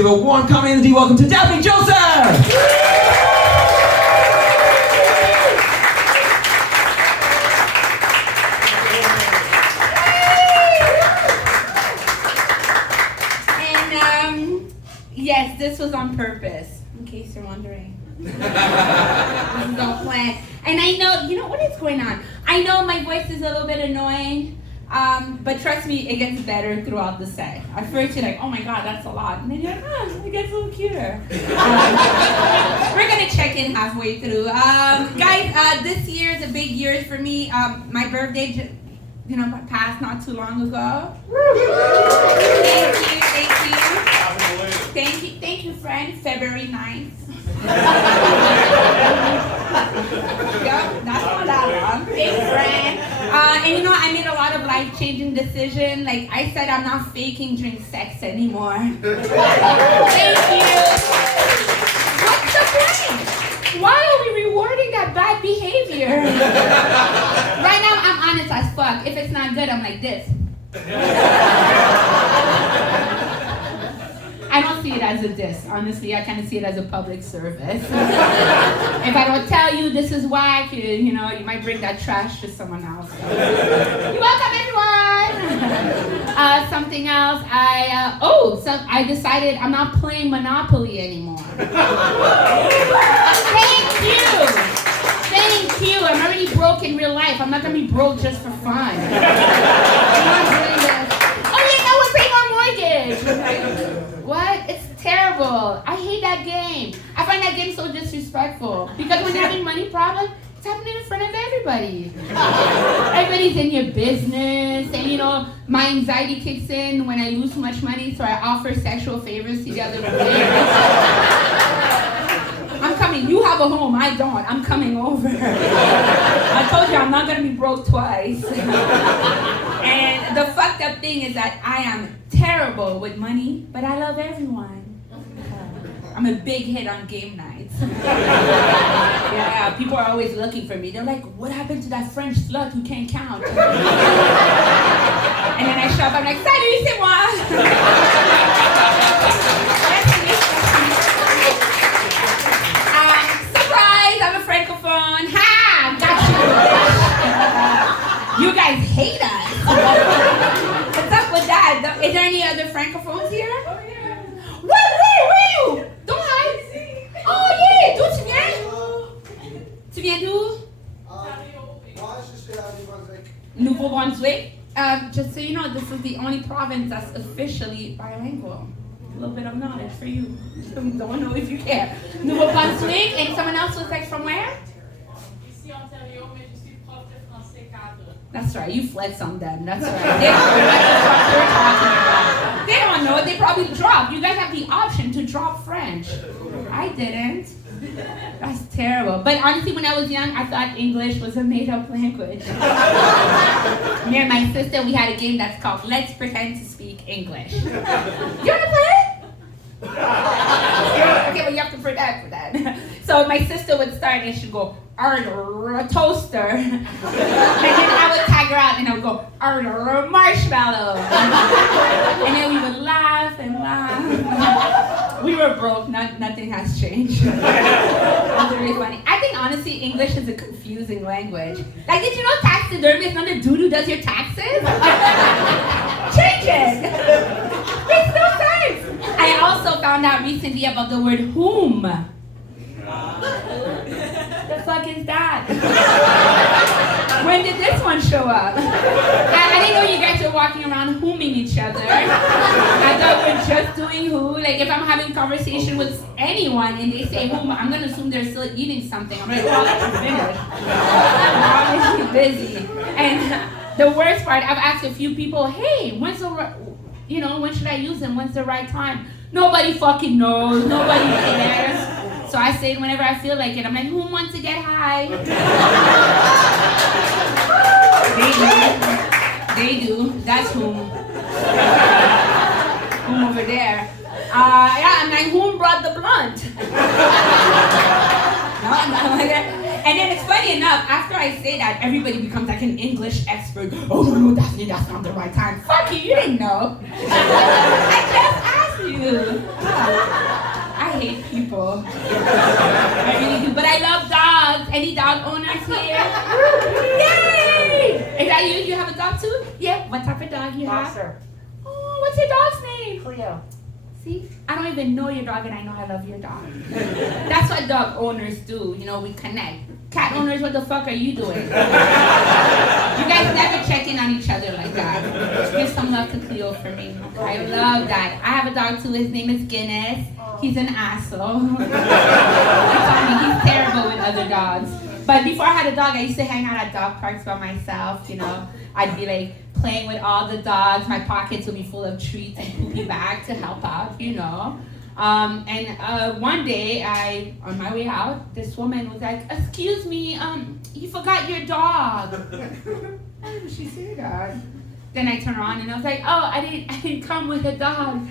give a warm community welcome to Daphney Joseph! Yes, this was on purpose, in case you're wondering. This is all planned. And I know, what is going on? I know my voice is a little bit annoying, but trust me, it gets better throughout the set. At first you're like, oh my God, that's a lot. And then you're like, it gets a little cuter. We're gonna check in halfway through. Guys, this year is a big year for me. My birthday, passed not too long ago. Thank you, friend. February 9th. Yep, that's not that long. Thank you, friend. And I made a lot of life-changing decisions. Like I said, I'm not faking drink sex anymore. Thank you. What's the point? Why are we rewarding that bad behavior? Right now, I'm honest as fuck. If it's not good, I'm like this. I don't see it as a diss. Honestly, I kind of see it as a public service. If I don't tell you this is whack, you might bring that trash to someone else. You're welcome, everyone. Something else. I decided I'm not playing Monopoly anymore. Thank you. I'm already broke in real life. I'm not gonna be broke just for fun. I'm not doing this. Oh yeah, no, we're paying our mortgage. What? It's terrible. I hate that game. I find that game so disrespectful. Because when you're having money problems, it's happening in front of everybody. Everybody's in your business, and my anxiety kicks in when I lose too much money, so I offer sexual favors to the other players. I'm coming. You have a home. I don't. I'm coming over. I told you I'm not gonna be broke twice. And the fucked up thing is that I am terrible with money, but I love everyone. I'm a big hit on game nights. Yeah, people are always looking for me. They're like, what happened to that French slut who can't count? And then I show up, I'm like, salut, c'est moi! Surprise, I'm a francophone. Ha! Got you! You guys hate us. What's up with that? Is there any other francophones here? Oh, yeah. Woo! Don't hide. Oh, yeah! D'où tu viens? Tu viens d'où? Moi, je suis à Nouveau-Brunswick. Nouveau-Brunswick. Just so you know, this is the only province that's officially bilingual. A little bit of knowledge for you. Don't know if you care. Nouveau-Brunswick, and someone else was like from where? Ici, Ontario, mais je suis prof de français cadre. That's right, you flex on them, that's right. They don't know what the fuck you're talking about. They don't know, they probably dropped. You guys have the option to drop French. I didn't. That's terrible. But honestly, when I was young, I thought English was a made-up language. Me and my sister, we had a game that's called Let's Pretend to Speak English. You wanna play it? Okay, well you have to pretend for that. So my sister would start and she'd go, "Arr, toaster." And then I would tag her out and I would go, "Arr, marshmallow." And then we would laugh and laugh. We were broke, nothing has changed. That's really funny. I think honestly, English is a confusing language. Like, did you know taxidermy is not a dude who does your taxes? Change it! Makes no sense! I also found out recently about the word whom. The fuck is that? When did this one show up? I didn't know you guys were walking around whoming each other. I thought we're just doing who. Like if I'm having a conversation with anyone and they say whom, I'm gonna assume they're still eating something. I'm like, oh, that's finished. I'm obviously busy. And the worst part, I've asked a few people, hey, when should I use them? When's the right time? Nobody fucking knows. Nobody cares. So I say it whenever I feel like it. I'm like, who wants to get high? They do. That's whom. Whom over there. Yeah, I'm like, whom brought the blunt? No, and then it's funny enough, after I say that, everybody becomes like an English expert. Oh no, Daphney, that's not the right time. Fuck you, you didn't know. I just asked you. I hate people. I really do. But I love dogs. Any dog owners here? Yay! Is that you? You have a dog too? Yeah. What type of dog you have? Boxer. Oh, what's your dog's name? Cleo. See? I don't even know your dog and I know I love your dog. That's what dog owners do. You know, we connect. Cat owners, what the fuck are you doing? You guys never check in on each other like that. Give some love to Cleo for me. I love that. I have a dog too. His name is Guinness. He's an asshole. He's terrible with other dogs. But before I had a dog, I used to hang out at dog parks by myself, you know. I'd be like playing with all the dogs. My pockets would be full of treats and poopy bags to help out, you know. One day, on my way out, this woman was like, "Excuse me, you forgot your dog." Why did she say that? Then I turned around and I was like, "Oh, I didn't come with a dog."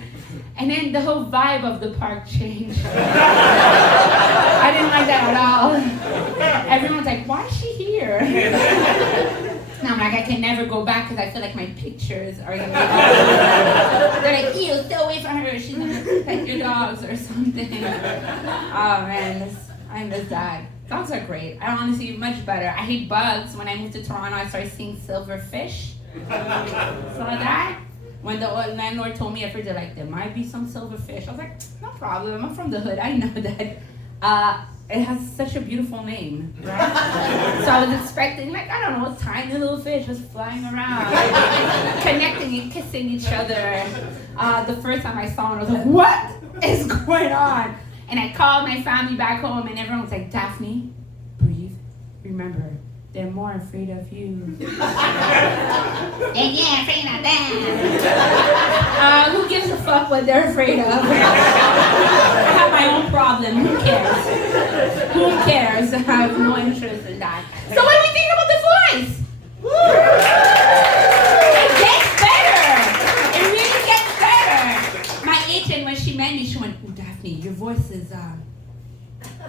And then the whole vibe of the park changed. I didn't like that at all. Everyone's like, "Why is she here?" Now I'm like, I can never go back because I feel like my pictures are gonna be all They're like, "Ew, stay away from her. She's gonna pet your dogs or something." Oh man, I miss that. Dogs are great. I honestly much better. I hate bugs. When I moved to Toronto, I started seeing silverfish. Saw that? When the landlord told me at first, they're like, "There might be some silverfish." I was like, "No problem. I'm from the hood. I know that." It has such a beautiful name, right? So I was expecting, like, I don't know, tiny little fish just flying around, connecting and kissing each other. The first time I saw it, I was like, "What is going on?" And I called my family back home, and everyone was like, "Daphney, breathe. Remember, they're more afraid of you." And yeah, afraid of them. Who gives a fuck what they're afraid of? I have my own problem. Who cares? Who cares? I have no interest in that. So what do we think about the voice? It gets better. It really gets better. My agent, when she met me, she went, "Ooh, Daphney, your voice is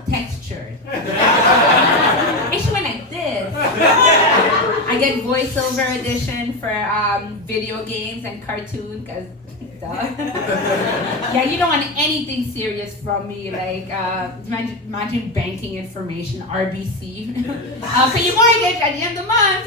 textured." And she went like this. I get voiceover edition for video games and cartoon because yeah, you don't want anything serious from me, like imagine banking information, RBC. Pay your mortgage at the end of the month.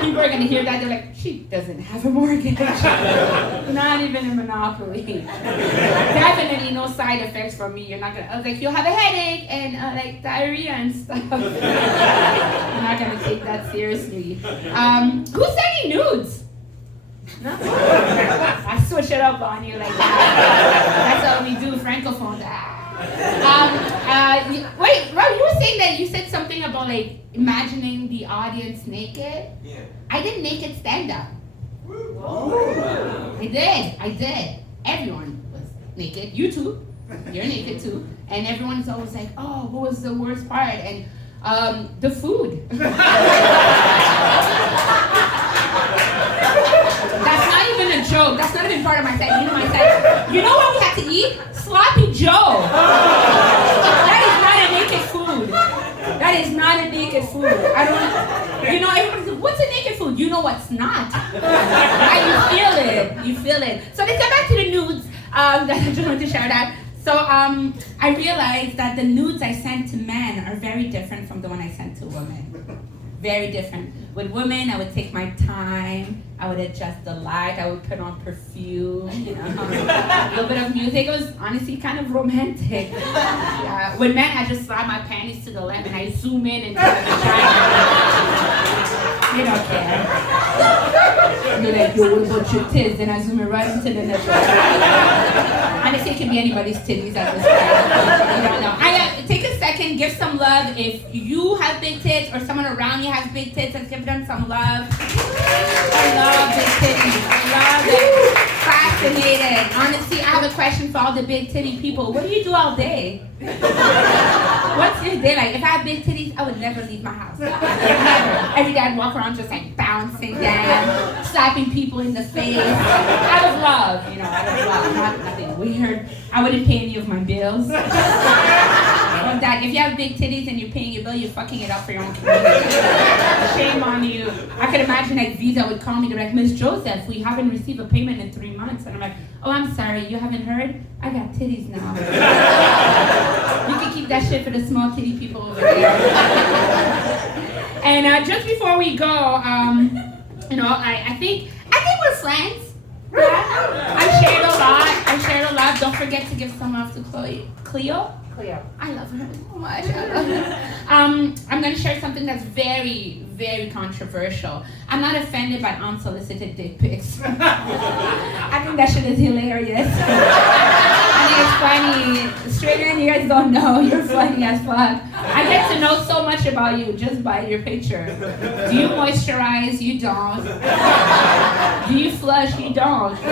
People are gonna hear that, they're like, "She doesn't have a mortgage." Not even a monopoly. Definitely no side effects from me. You're not gonna, I was like, "You'll have a headache and like diarrhea and stuff." I'm not gonna take that seriously. Who's sending nudes? No? I switch it up on you like that. That's how we do Francophones. Wait, Rob, you were saying that you said something about like imagining the audience naked? Yeah. I did naked stand-up. Oh. I did. Everyone was naked. You too. You're naked too. And everyone's always like, "Oh, what was the worst part?" And the food. That's not even a joke. That's not even part of my set. You know my set. You know what we had to eat? Sloppy Joe. That is not a naked food. That is not a naked food. I don't. You know, everybody's like, "What's a naked food?" You know what's not. Right? You feel it. You feel it. So let's get back to the nudes. That I just wanted to share that. So I realized that the nudes I sent to men are very different from the one I sent to women. Very different. With women, I would take my time. I would adjust the light. I would put on perfume, you know, a little bit of music. It was honestly kind of romantic. With men, I just slide my panties to the left and I zoom in into the vagina. You don't care. You're like, "Yo, what about your tits?" And I zoom it right into the nipple. Honestly, it can be anybody's titties at this point. You don't know. Take a second, give some love. If you have big tits or someone around you has big tits, let's give them some love. I love big titties. I love it. Fascinated. Honestly, I have a question for all the big titty people. What do you do all day? What's your day like? If I had big titties, I would never leave my house. Never. Every day I'd walk around just like bouncing down, slapping people in the face. Out of love, you know, out of love. Nothing weird. I wouldn't pay any of my bills. love that. If you have big titties and you're paying your bill, you're fucking it up for your own community. Shame on you. I could imagine like Visa would call me, they're like, Miss Joseph, we haven't received a payment in 3 months. And I'm like, oh, I'm sorry, you haven't heard? I got titties now. You can keep that shit for the small titty people over there. And just before we go, you know, I think we're friends. Yeah. I shared a lot. Don't forget to give some off to Cleo. I love her so much. I love her. I'm going to share something that's very, very controversial. I'm not offended by unsolicited dick pics. I think that shit is hilarious. I think it's funny. Straight in, you guys don't know. You're funny as fuck. I get to know so much about you just by your picture. Do you moisturize? You don't. Do you flush? You don't. So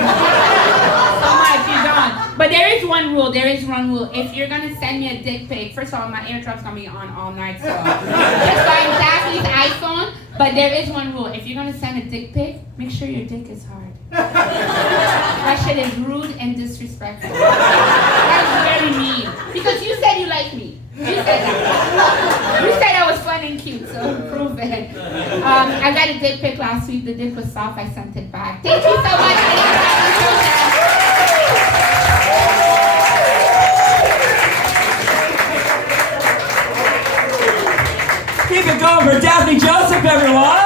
much, you don't. But there is one rule. If you're gonna send me a dick pic, first of all, my airdrop's gonna be on all night, so just buy Daphney's iPhone. But there is one rule. If you're gonna send a dick pic, make sure your dick is hard. That shit is rude and disrespectful. That is very mean. Because you said you like me. You said that. You said I was fun and cute, so prove it. I got a dick pic last week. The dick was soft. I sent it back. Thank you so much. Keep it going for Daphney Joseph, everyone!